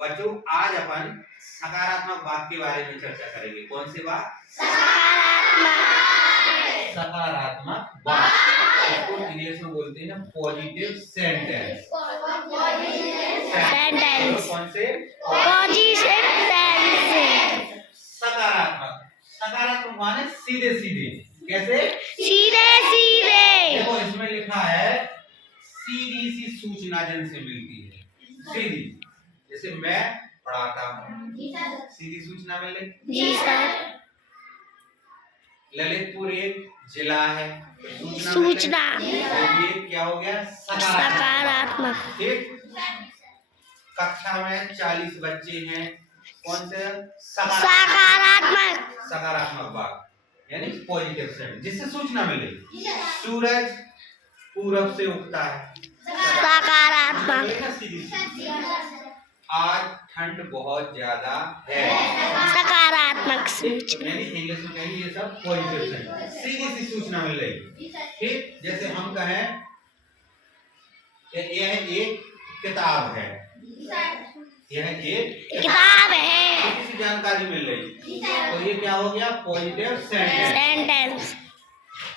बच्चों आज अपन सकारात्मक वाक्य के बारे में चर्चा करेंगे। कौन से वाक्य? सकारात्मक वाक्य। इसको इंग्लिश में बोलते हैं पॉजिटिव सेंटेंस। कौन से? Positive sentence. सकारात्मक। सकारात्मक माने सीधे सीधे। कैसे? सीधे सीधे। देखो इसमें लिखा है सीधी सी सूचना जिनसे मिलती है। सीधी, जैसे मैं पढ़ाता हूँ, सीधी सूचना मिल रही। जी सर। ललितपुर एक जिला है, सूचना ये क्या हो गया? सकारात्मक। ठीक। कक्षा में 40 बच्चे हैं, कौन से? सकारात्मक। सकारात्मक वाक्य यानी पॉजिटिव सेंटेंस जिससे सूचना मिले। सूरज पूरब से उगता है, सकारात्मक। आज ठंड बहुत ज्यादा है, सकारात्मक सूचना। यानी इंग्लिश में कहेंगे ये सब पॉजिटिव सेंटेंस, सीधी सी सूचना मिल रही। ठीक, जैसे हम कहें यह एक किताब है, यह एक किताब है, किसी जानकारी मिल रही, तो ये क्या हो गया? Positive sentence.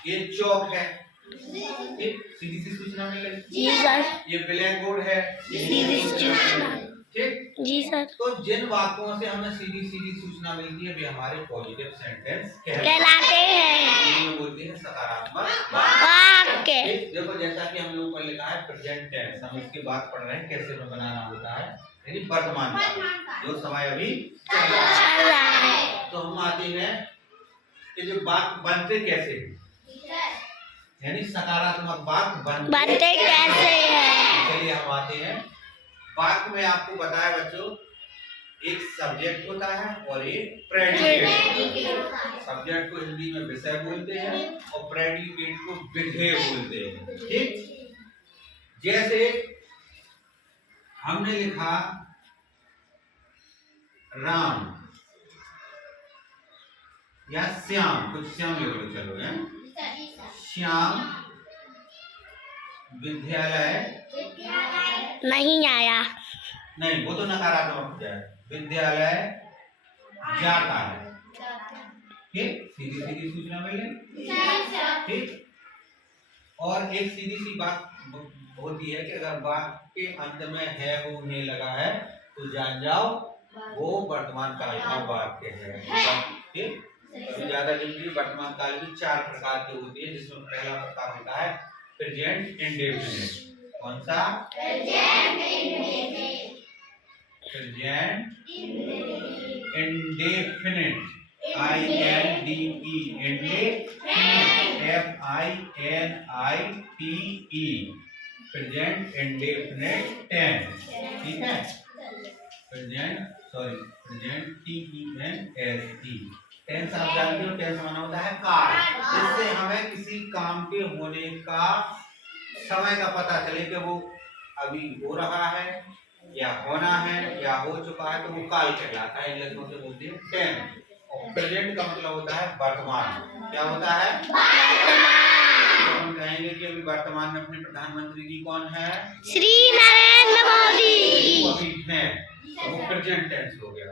ये चौक है, ठीक, सीधी सी सूचना मिल रही। जी सर। ये ब्लैक बोर्ड है, सीधी सूचना। ठीक। जी सर। तो जिन वाक्यों से हमें सीधी सीधी सूचना मिलती है वे हमारे पॉजिटिव सेंटेंस कहलाते हैं। बोलते हैं सकारात्मक वाक्य। देखो जैसा कि हम लोग पर लिखा है प्रेजेंट टेंस, हम इसके बाद पढ़ रहे हैं कैसे में बनाना होता है, यानी वर्तमान काल जो समय अभी चल रहा है। तो हम आते हैं कि जो वाक्य बनते कैसे, यानी सकारात्मक वाक्य बनते कैसे हैं। चलिए हम आते हैं वाक्य में। आपको बताया बच्चों, एक सब्जेक्ट होता है और एक प्रेडिकेट। सब्जेक्ट को हिंदी में विषय बोलते हैं और प्रेडिकेट को विधेय बोलते हैं। ठीक, जैसे हमने लिखा राम या श्याम, कुछ श्याम लिख लो, चलो है श्याम विद्यालय नहीं आया। नहीं, वो तो नकारात्मक हो जाए। विद्यालय जाता है, ठीक, सीधी सीधी सूचना मिले। ठीक, और एक सीधी सी बात होती है कि अगर वाक्य के अंत में है वो नहीं लगा है तो जान जाओ वो वर्तमान काल का वाक्य है। ठीक, अभी ज्यादा जरूरी वर्तमान काल की 4 प्रकार की होती है, जिसमें पहला प्रकार होता है प्रेजेंट इंडेफिनिट। कौन सा? Present indefinite. INDE indefinite FINITE present indefinite tense. ठीक है, प्रेजेंट TENSE टेंस आप जानते हो, टेंस माना होता है काल, जिससे हमें किसी काम के होने का समय का पता चले कि वो अभी हो रहा है या होना है या हो चुका है, तो वो काल कहलाता है। इंग्लिश में बोलते हैं टेंस। और प्रेजेंट का मतलब होता है वर्तमान। क्या होता है? वर्तमान। हम कहेंगे कि अभी वर्तमान में अपने प्रधानमंत्री जी कौन है? श्री नरेंद्र मोदी। अभी हैं, तो वो प्रेजेंट टेंस हो गया।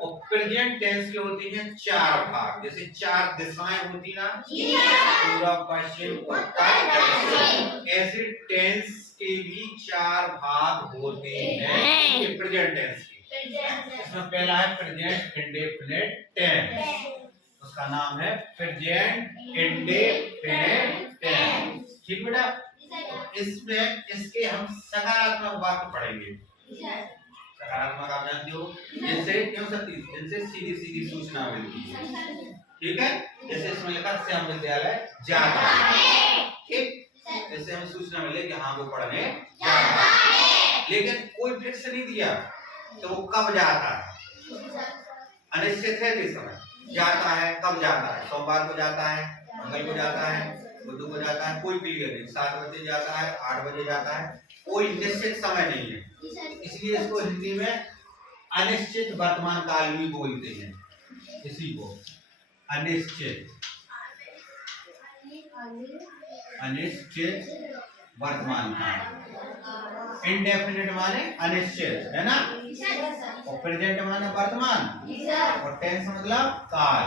और प्रेजेंट टेंस के होते हैं 4 भाग, जैसे 4 दिशाएं होती ना, पूर्व पश्चिम उत्तर दक्षिण, ऐसे टेंस के भी 4 भाग होते हैं ये प्रेजेंट टेंस के। इसमें पहला है प्रेजेंट इंडेफिनिट टेंस, उसका नाम है प्रेजेंट इंडेफिनिट टेंस। ठीक बेटा, इसमें इसके हम सकारात्मक वाक्य पढ़ेंगे। सकारात्मक आप जानते हो, जिनसे क्यों सकती, जिनसे सीधी सीधी सूचना मिलती है। ठीक है, जैसे इसमें लिखा श्याम विद्यालय जाता है। ठीक, जैसे हमें सूचना मिले कि हाँ वो पढ़ने जाता है, लेकिन कोई फिक्स नहीं दिया तो वो कब जाता है, अनिश्चित है कि समय जाता है, कब जाता है, सोमवार को जाता है, मंगल को जाता है, बुध को जाता है, कोई क्लियर नहीं। 7 बजे जाता है, 8 बजे जाता है, कोई निश्चित समय नहीं है, इसलिए इसको हिंदी में अनिश्चित वर्तमान काल भी बोलते हैं। इसी को अनिश्चित वर्तमान काल। इंडेफिनिट माने अनिश्चित, है ना। प्रेजेंट माने वर्तमान और टेंस मतलब काल।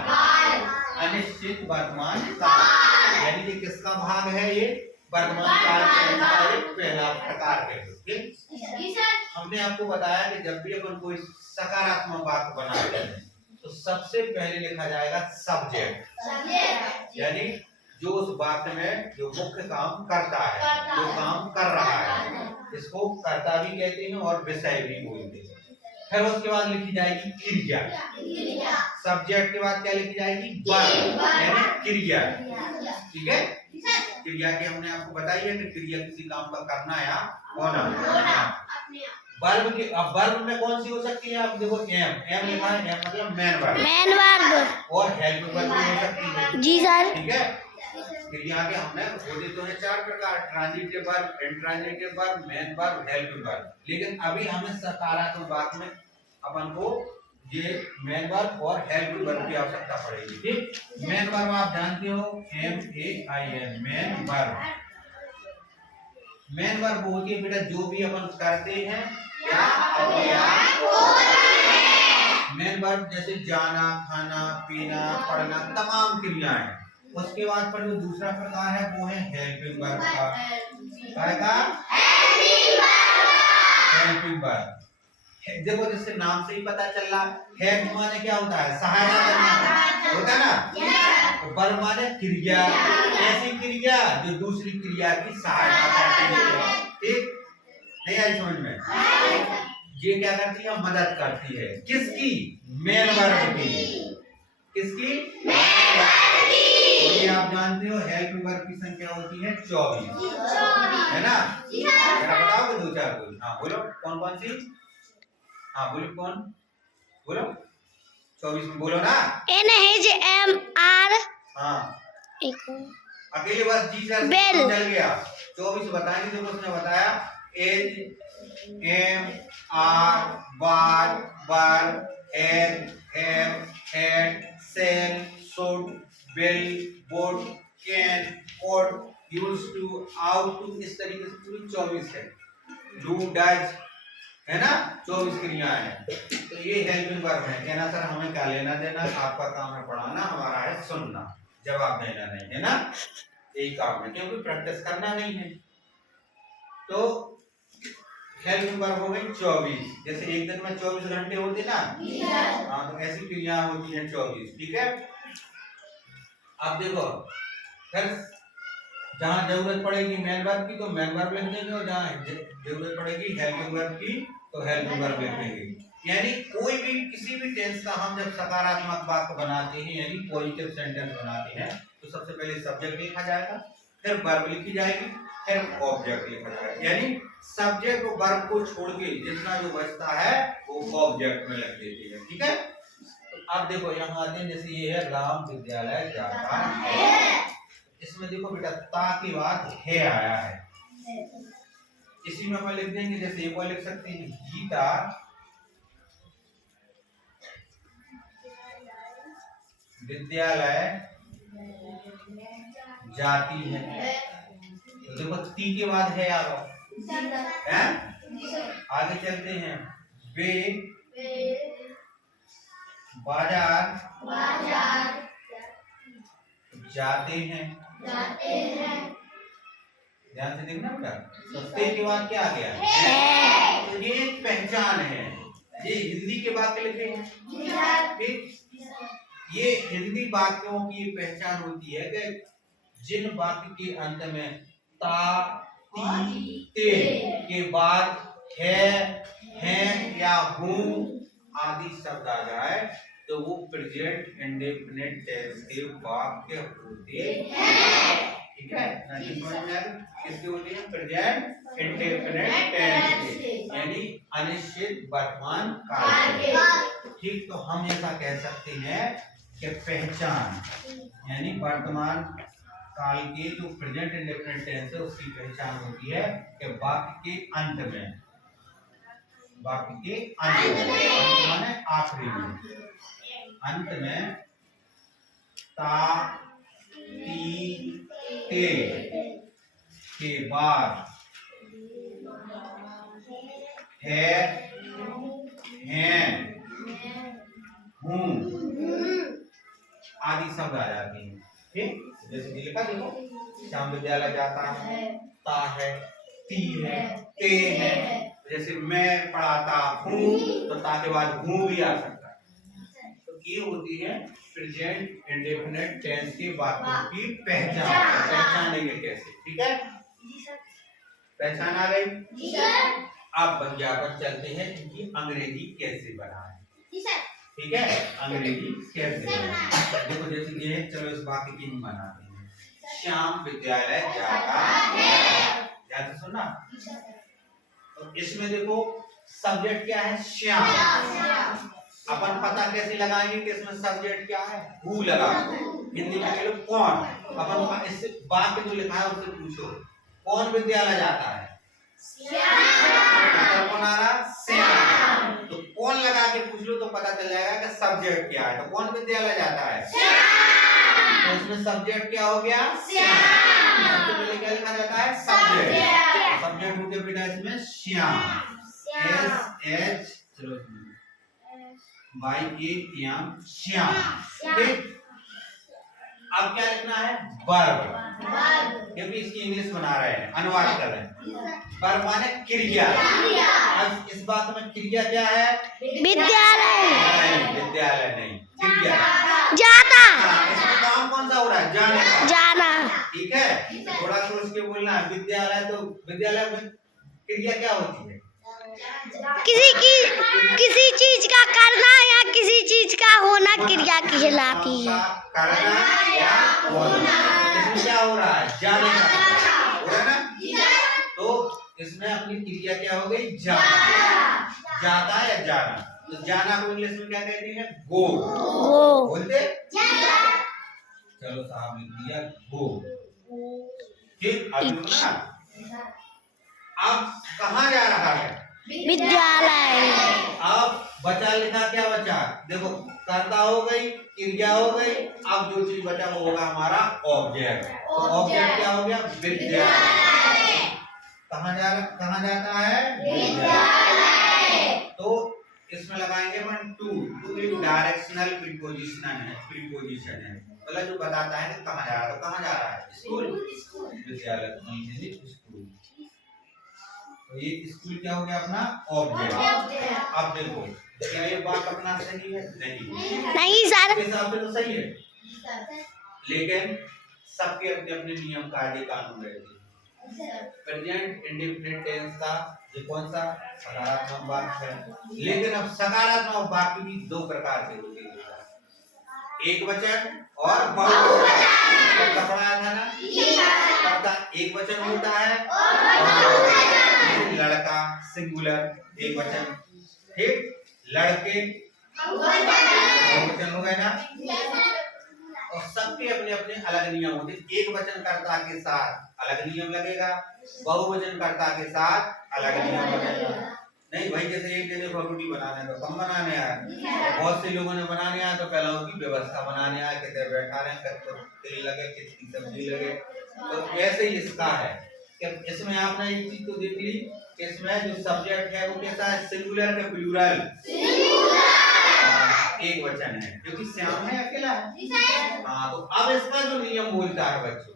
अनिश्चित वर्तमान काल यानी कि किसका भाग है ये? वर्तमान काल टेंस का एक पहला प्रकार है। ठीक, हमने आपको बताया कि जब भी अपन कोई सकारात्मक वाक्य बनाते हैं तो सबसे पहले लिखा जाएगा सब्जेक्ट, यानी जो उस वाक्य में जो मुख्य काम करता है, जो काम कर रहा है, इसको कर्ता भी कहते हैं और विषय भी बोलते हैं। फिर उसके बाद लिखी जाएगी क्रिया। सब्जेक्ट के बाद क्या लिखी जाएगी? वर्ब यानी क्रिया। ठीक है, क्रिया के हमने आपको बताई है कि क्रिया किसी काम का करना या होना। वर्ब की, अब वर्ब में कौन सी हो सकती है? आप देखो एम लिखा है, एम मतलब मेन वर्ब और हेल्प वर्ब भी हो सकती है। जी सर। ठीक है, क्रिया के हमने होते तो है 4 प्रकार, transitive verb, intransitive verb, main verb, help verb. लेकिन अभी हमें सकारात्मक वाक्य में अपन को ये मेन वर्ब और हेल्प वर्ब की आवश्यकता पड़ेगी। ठीक, मेन वर्ब आप जानते हो MEIN main verb. Main verb होती है बेटा जो भी अपन करते हैं या अपने आप मेन वर्ब, जैसे जाना, खाना, पीना, पढ़ना, तमाम क्रियाएं। उसके बाद पर जो दूसरा प्रकार है वो है हेल्पिंग वर्ब का। हेल्पिंग वर्ब देखो, जिससे नाम से ही पता चल रहा, हेल्प माने क्या होता है? सहायता करना होता है ना। तो वर्ब माने क्रिया, ऐसी क्रिया जो दूसरी क्रिया की सहायता करती है। ठीक, नहीं आई समझ में? ये क्या करती है? मदद करती है। किसकी? मेन वर्ब की। किसकी? ये आप जानते हो हेल्प वर्ब की संख्या होती है 24, है ना? जरा बताओगे 2-4 कोई? हाँ बोलो, कौन कौन सी? हाँ बोलो, कौन बोलो? 24 में बोलो ना। NHMR। हाँ अकेले बस जी सर चल गया। 24 बताएंगे। देखो उसने बताया HMR bar head sell should will would can could used to out to, इस तरीके से पूरी 24 है। do does, है ना? 24 क्रियाएं हैं। तो ये हेल्पिंग वर्ब है। कहना सर हमें क्या लेना देना, आपका काम है पढ़ाना, हमारा है सुनना, जवाब देना नहीं, है ना? यही काम है, क्योंकि प्रैक्टिस करना नहीं है। तो हेल्पिंग वर्ब हो गई 24। जैसे एक दिन में 24 घंटे होते ना, हाँ तो ऐसी क्रिया होती है 24। ठीक है, अब देखो फिर जहां जरूरत पड़ेगी मेन वर्ब की तो मेन वर्ब लिख देंगे, और जहां जरूरत पड़ेगी हेल्पिंग वर्ब की तो हेल्पिंग वर्ब लिख देंगे। यानी कोई भी किसी भी टेंस का हम जब सकारात्मक वाक्य बनाते हैं यानी पॉजिटिव सेंटेंस बनाते हैं तो सबसे पहले सब्जेक्ट लिखा जाएगा, फिर वर्ब लिखी जाएगी, फिर ऑब्जेक्ट लिखा जाएगा। यानी सब्जेक्ट और वर्ब को छोड़ के जितना जो बचता है वो ऑब्जेक्ट में लिख देते हैं। ठीक है, तो अब देखो यहाँ आते हैं, जैसे ये है राम विद्यालय जाता है, इसमें देखो बेटा ता की बात है आया है, इसी में अपन लिख देंगे। जैसे एक और लिख सकते हैं गीता विद्यालय जाती है, तो देखो ती के बाद है आ गया है। आगे चलते हैं, वे बाजार जाते हैं। ध्यान से देखना बेटा, सस्ते के बाद क्या आ गया है? तो ये पहचान है, ये हिंदी के वाक्य लिखे हैं। ठीक, ये हिंदी वाक्यों की पहचान होती है कि जिन वाक्य के अंत में ता ती ते के बाद है या हूं आदि शब्द आ जाए तो वो प्रेजेंट इंडेफिनिट टेंस के वाक्य होते हैं। ठीक है, किसके होते हैं? प्रेजेंट इंडेफिनिट टेंस के, यानी अनिश्चित वर्तमान काल के। ठीक, तो हम ऐसा कह सकते हैं कि पहचान यानी वर्तमान काल के जो प्रेजेंट इंडेफिनिट टेंस है उसकी पहचान होती है कि वाक्य के अंत में, वाक्य के अंत में माने आखिरी में, अंत में ता ती ते के बाद है हैं हूँ आदि शब्द आ जाते हैं। ठीक, जैसे कि लिखा देखो, श्याम विद्यालय जाता है, ता है, ती है, ते है। जैसे मैं पढ़ाता हूँ तो ता के बाद हूँ भी आ सकता है। तो ये होती है प्रेजेंट इंडेफिनिट टेंस के वाक्यों की पहचान। पहचानेंगे कैसे, ठीक है? पहचान आ गई? अब विज्ञापन चलते हैं इनकी अंग्रेजी कैसे बनाएं। ठीक है, अंग्रेजी कैसे बनाएं? देखो जैसे ये, चलो इस वाक्य की हम बनाते हैं। श्याम विद्यालय जाता है, ध्यान से सुनना। तो इसमें देखो सब्जेक्ट क्या है? श्याम। अपन पता कैसे लगाएंगे कि इसमें सब्जेक्ट क्या है? हु लगा। हिंदी में कह लो कौन। अपन इससे वाक्य जो लिखा है उससे पूछो, कौन विद्यालय जाता है? श्याम। कौन आ रहा? श्याम। तो कौन लगा के पूछ लो तो पता चल जाएगा कि सब्जेक्ट क्या है। तो कौन विद्यालय जाता है? श्याम। तो इसमें सब्जेक्ट क्या हो गया? श्याम। सबसे पहले क्या लिखा जाता है? सब्जेक्ट। सब्जेक्ट हो गया बेटा इसमें श्याम। S H, चलो Y-A-M, श्याम। ठीक, अब क्या लिखना है? वर्ब। क्योंकि इसकी इंग्लिश बना रहे हैं, अनुवाद कर रहे हैं। वर्ब माने क्रिया। अब इस बात में क्रिया क्या है? विद्यालय। विद्यालय नहीं, क्रिया जाता। इसमें काम कौन सा हो रहा है? जाने का। जाना। ठीक है, थोड़ा सोच के बोलना है। विद्यालय, तो विद्यालय में क्रिया क्या होती है? किसी चीज का करना या किसी चीज का होना क्रिया कहलाती है। करना या होना। इसमें क्या हो रहा है? जाने का हो रहा है ना। तो इसमें अपनी क्रिया क्या हो गई? जाना। जाता या जाना। तो जाना को इंग्लिश में क्या कहते हैं? गो। बोलते? चलो साहब लिख दिया गो। ठीक, अब ना, अब कहाँ जा रहा है? विद्यालय। अब बचा लिखा, क्या बचा? देखो कर्ता हो गई, क्रिया हो गई, अब जो चीज बचा वो होगा हमारा ऑब्जेक्ट। तो ऑब्जेक्ट क्या हो गया? विद्यालय। कहाँ जाता है? विद्यालय। तो इसमें लगाएंगे अपन टू। टू एक डायरेक्शनल प्रीपोजिशन है, मतलब जो बताता है कि कहाँ जा रहा है। तो कहाँ जा रहा है? स्कूल। विद्यालय स्कूल। तो ये स्कूल क्या हो गया? अपना ऑब्जेक्ट। अब देखो क्या ये बात अपना सही है? नहीं सर, के हिसाब से तो सही है, लेकिन सबके अपने अपने नियम कायदे कानून रहते हैं। प्रेजेंट इंडेफिनिट टेंस का ये कौन सा? सकारात्मक वाक्य है। लेकिन अब सकारात्मक वाक्य भी दो प्रकार के होते हैं, एक वचन और बहुवचन। पढ़ाया था ना, एक वचन होता है, लड़का सिंगुलर एक वचन, ठीक, लड़के बहुवचन हो गए ना। और सबके अपने अपने अलग नियम होते हैं। एक वचन कर्ता के साथ अलग नियम लगेगा, बहुवचन कर्ता के साथ अलग नियम लगेगा। नहीं भाई, जैसे एक जने को रोटी बनाने तो कम बनाने आया, बहुत से लोगों ने बनाने आया तो पहले उनकी व्यवस्था बनाने आया, कितने बैठा रहे, कितने तेल लगे, कितनी सब्जी लगे। तो वैसे ही इसका है कि इसमें आपने एक चीज तो देख ली, इसमें जो सब्जेक्ट है वो कैसा है? सिंगुलर के प्लूरल, एक वचन है, क्योंकि श्याम है अकेला है। हाँ, तो अब इसका जो नियम बोलता है बच्चों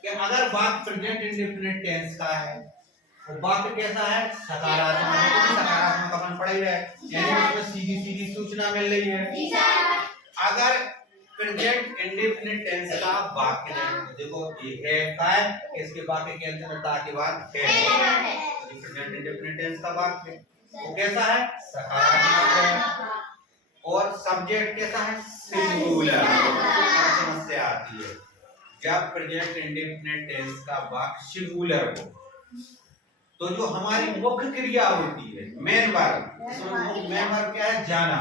कि अगर वाक्य प्रेजेंट इंडेफिनिट टेंस का है तो वाक्य कैसा है? सकारात्मक है। सकारात्मक अपन पढ़ ही रहे, यानी उसमें सीधी सीधी सूचना मिल रही है। अगर प्रेजेंट इंडेफिनिट टेंस का वाक्य है, देखो ये है का है, इसके वाक्य के अंत में ता के बाद है, तो प्रेजेंट इंडेफिनिट टेंस का वाक्य वो कैसा है? सकारात्मक है। और सब्जेक्ट कैसा है? सिंगुलर। समस्या आती है जब प्रेजेंट इंडेफिनिट टेंस का वाक्य सिंगुलर हो, तो जो हमारी मुख्य क्रिया होती है मेन वर्ब, मेन वर्ब क्या है? जाना।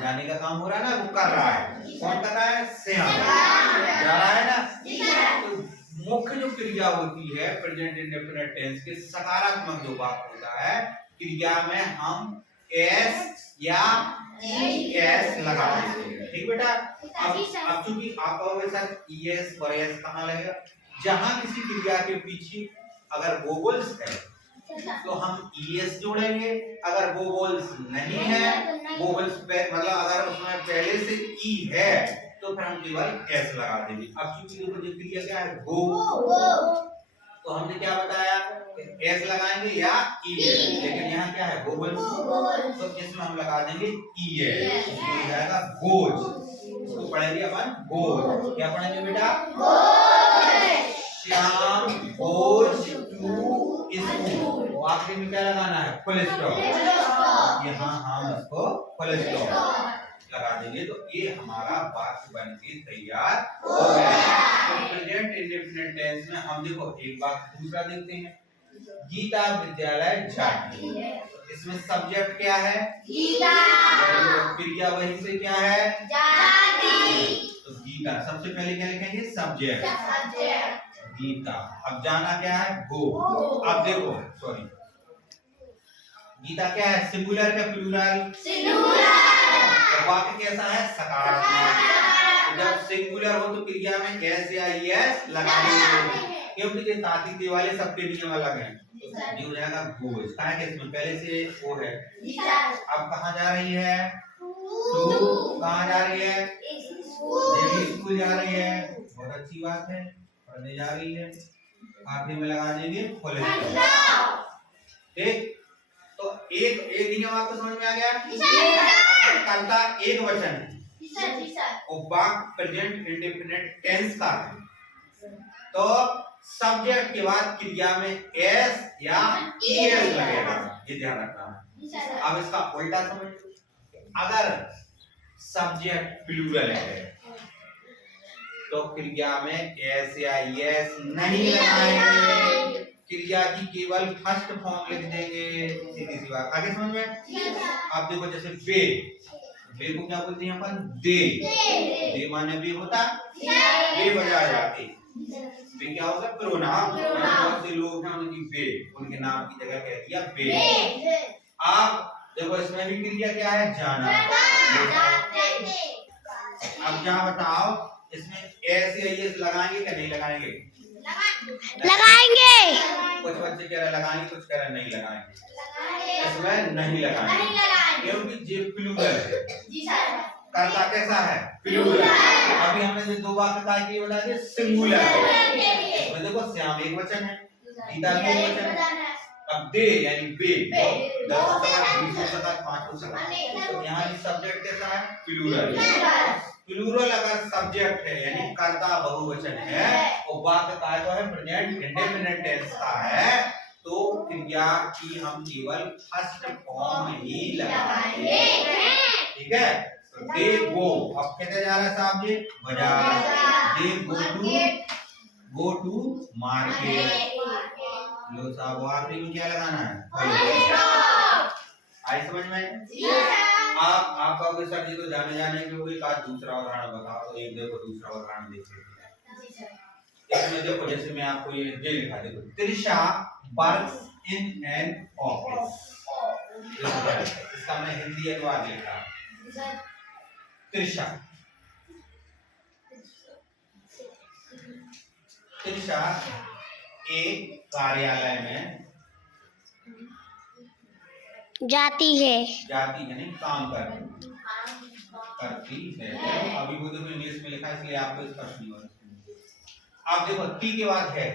जाने का काम हो रहा है ना, वो कर रहा है। कौन कर रहा है? श्याम जा रहा है ना। तो मुख्य जो क्रिया होती है प्रेजेंट इंडेफिनिट टेंस के, सकारात्मक जो वाक्य होता है, क्रिया में हम एस या ES लगा देते हैं। ठीक बेटा, अब चूंकि आप कहोगे सर ES और S कहाँ लगेगा? जहां किसी क्रिया के पीछे अगर वोवेल्स है तो हम ES जोड़ेंगे, अगर वोवेल्स नहीं है वोवल्स पे मतलब अगर उसमें पहले से ई है तो फिर हम केवल एस लगा देंगे। अब क्योंकि देखो जो क्रिया क्या है गो, तो हमने क्या बताया एस लगाएंगे या ई है, लेकिन यहाँ क्या है वोवल्स, तो इसमें हम लगा देंगे ई है, इसमें हो जाएगा गोज। इसको पढ़ेंगे अपन गोज। क्या पढ़ेंगे बेटा? Shyam goes to school. आखिरी में क्या लगाना है? Full stop. यहाँ हम इसको फुल स्टॉप लगा देंगे तो ये हमारा वाक्य बन के तैयार हो गया। तो प्रेजेंट इंडेफिनिट टेंस में हम देखो एक वाक्य दूसरा देखते हैं। गीता विद्यालय जाती। इसमें सब्जेक्ट क्या है? गीता। क्रिया वही से क्या है? जाती। तो गीता सबसे पहले क्या लिखेंगे? सब्जेक्ट गीता। अब जाना क्या है? गो। अब देखो सॉरी गीता क्या है? सिंगुलर क्या प्लूरल? सिंगुलर। वाक्य कैसा है? सकारात्मक। जब सिंगुलर हो तो क्रिया में एस या एस लगाएंगे, क्योंकि ये तात्विक वाले सबके नियम अलग हैं। ये हो जाएगा गोज। कहाँ है? इसमें पहले से वो है। अब कहाँ जा रही है? टू। कहाँ जा रही है? स्कूल जा रही है। बहुत अच्छी बात है, पढ़ने जा रही है। आखिरी में लगा देंगे फुल स्टॉप। ठीक, तो एक नियम आपको समझ में आ गया? कर्ता एक वचन है और वाक्य प्रेजेंट इंडेफिनिट टेंस का है, तो सब्जेक्ट के बाद क्रिया में एस या ईएस लगेगा, ये ध्यान रखना है। अब इसका उल्टा समझो, अगर सब्जेक्ट प्लूरल है तो क्रिया में एस या ईएस नहीं लगाएंगे, क्रिया की केवल फर्स्ट फॉर्म लिख देंगे। सीधी सी बात, आगे समझ में? अब देखो जैसे बे को क्या बोलते हैं अपन? दे माने बे होता, बे बजा जाते। बे क्या होगा? प्रोनाउन। बहुत से लोग हैं उनकी बे, उनके नाम की जगह कह दिया बे। आप देखो इसमें भी क्रिया क्या है? जाना। अब जहाँ बताओ इसमें एस या एस लगाएंगे क्या नहीं लगाएंगे? लगाएंगे। कुछ बच्चे कह रहे लगाएंगे, कुछ कह रहे नहीं लगाएंगे। इसमें नहीं लगाएंगे क्योंकि ये प्लूरल है। कर्ता कैसा है? प्लूरल। अभी हमने जो दो वाक्य का ये बता दिया सिंगुलर है। इसमें देखो श्याम एक वचन है, गीता भी एक वचन है। अब दे यानी बे 10 हो सकता, 20 हो सकता, 5 हो सकता। तो यहाँ ये सब्जेक्ट कैसा है? प्लूरल। प्लूरल अगर सब्जेक्ट है यानी कर्ता बहुवचन है और वाक्य का तो है प्रेजेंट इंडेफिनिट टेंस का है, तो क्रिया की हम केवल फर्स्ट फॉर्म ही लगाएंगे। ठीक है? तो दे गो, अब कहते जा रहा है साहब जी बाजार। दे गो टू मार्केट। लो साहब आखिरी में क्या लगाना है? आई समझ में? आप कहोगे सर जी तो जाने के लिए का दूसरा उदाहरण बताओ, तो एक देखो दूसरा उदाहरण देखिए। इसमें देखो जैसे मैं आपको ये लिखा, देखो Trisha works in an office. इसका मैं हिंदी अनुवाद लिखा। त्रिशा एक कार्यालय में जाती है नहीं काम करती है। अभी वो देखो इंग्लिश में लिखा है इसलिए आपको स्पष्ट नहीं हो रहा। आप देखो टी के बाद है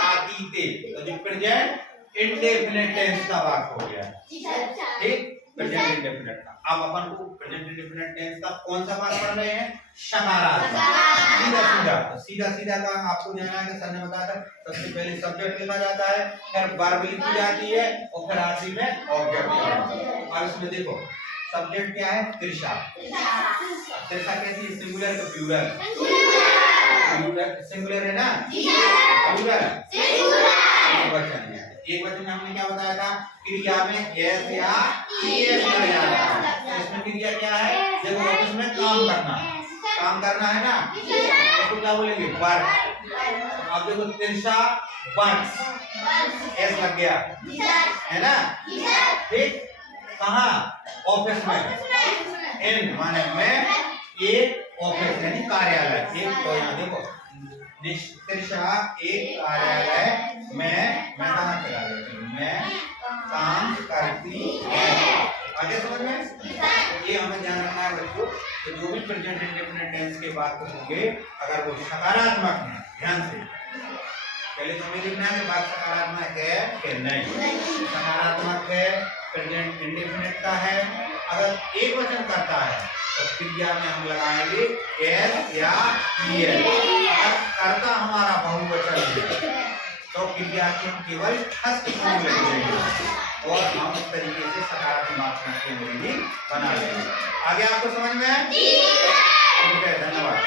आतीते, तो जो प्रेजेंट इंडेफिनिट टेंस का वाक्य हो गया। ठीक, प्रेजेंट इंडेफिनिट का। अब अपन को प्रेजेंट इंडेफिनिट टेंस का कौन सा वाक्य पढ़ रहे हैं? सकारात्मक। सीधा का आपको ध्यान है, सर ने बताया था सबसे पहले सब्जेक्ट लिखा जाता है, फिर वर्ब लिखी जाती है और फिर आखिरी में ऑब्जेक्ट लिखा जाता है। अब इसमें देखो सब्जेक्ट क्या है? त्रिशा। त्रिशा कैसी है? सिंगुलर का प्लूरल? सिंगुलर है ना? प्लूरल एक वचन है। एक वचन में हमने क्या बताया था? क्रिया में एस या ईएस लग जाता है। इसमें क्रिया क्या है? देखो ऑफिस में काम करना है ना, इसको क्या बोलेंगे? वर्क। अब देखो त्रिशा वर्क्स, एस लग गया है ना? ठीक, कहाँ? ऑफिस में। इन माने में, एक ऑफिस यानी कार्यालय। एक तो यहाँ देखो त्रिशा एक कार्यालय में मैं कहाँ चला गया? मैं काम करती है। आगे समझ में? तो जो भी प्रेजेंट इंडेफिनिट टेंस के बाद होंगे अगर वो सकारात्मक है, ध्यान से पहले तो हमें लिखना है कि बात सकारात्मक है कि नहीं। सकारात्मक है, प्रेजेंट इंडेफिनिट का है, अगर एक वचन करता है तो क्रिया में हम लगाएंगे एस या ईएल। अगर कर्ता हमारा बहुवचन है तो क्रिया के हम केवल फर्स्ट फॉर्म लिखेंगे और हम इस तरीके से सकारात्मक की अंग्रेजी बना लेंगे। आगे आपको समझ में आया? ठीक है, धन्यवाद।